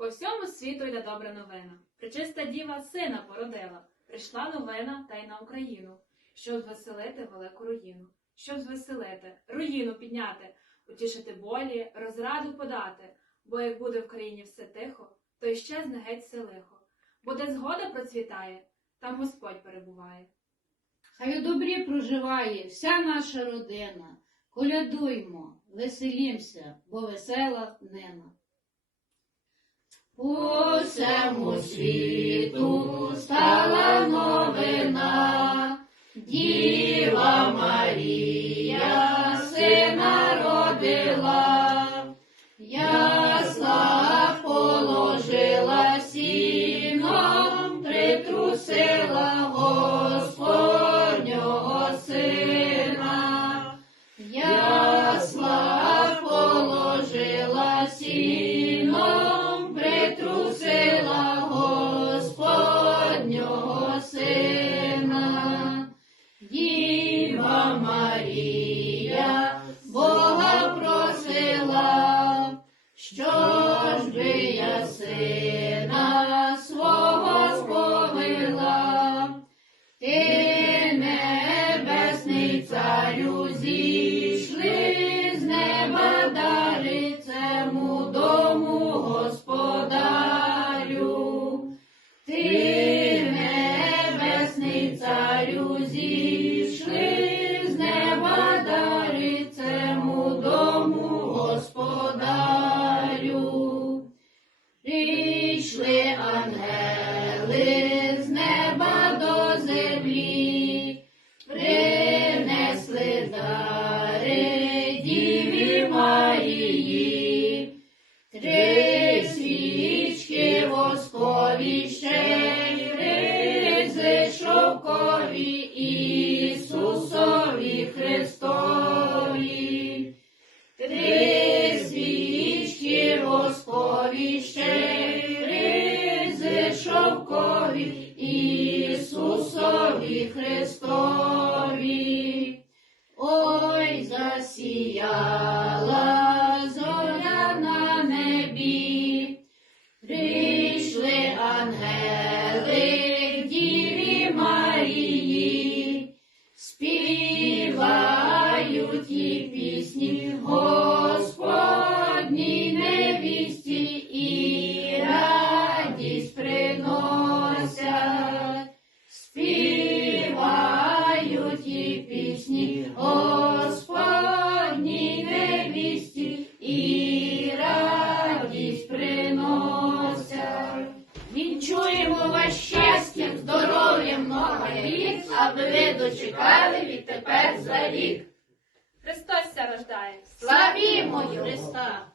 По всьому світу йде добра новина. Пречиста діва сина породила. Прийшла новина та й на Україну, щоб звеселити велику руїну, щоб звеселити, руїну підняти, утішити болі, розраду подати. Бо як буде в країні все тихо, то й щезне геть все лихо. Бо де згода процвітає, там Господь перебуває. Хай у добрі проживає вся наша родина. Колядуймо, веселімся, бо весела днина. По всьому світу стала новина, Діва Марія сина родила, ясла Діва Марія Бога просила, що ж би я сина свого сповила, ти небесний царю зійшли з неба дари цьому дому господарю. Ти Прийшли ангели з неба до землі, принесли дари Діві Марії, три свічки воскові ще ризи шовкові Ісусові ризи Ісусові Христові. Ой, засіяла зоря на небі, прийшли ангели Діві Марії, співають і пісні Господній пісні Господній невісті і радість приносять. Вінчуємо вас щастям, здоров'ям, много літ, аби ви дочекали відтепер за рік. Христос рождає! Славімо Христа!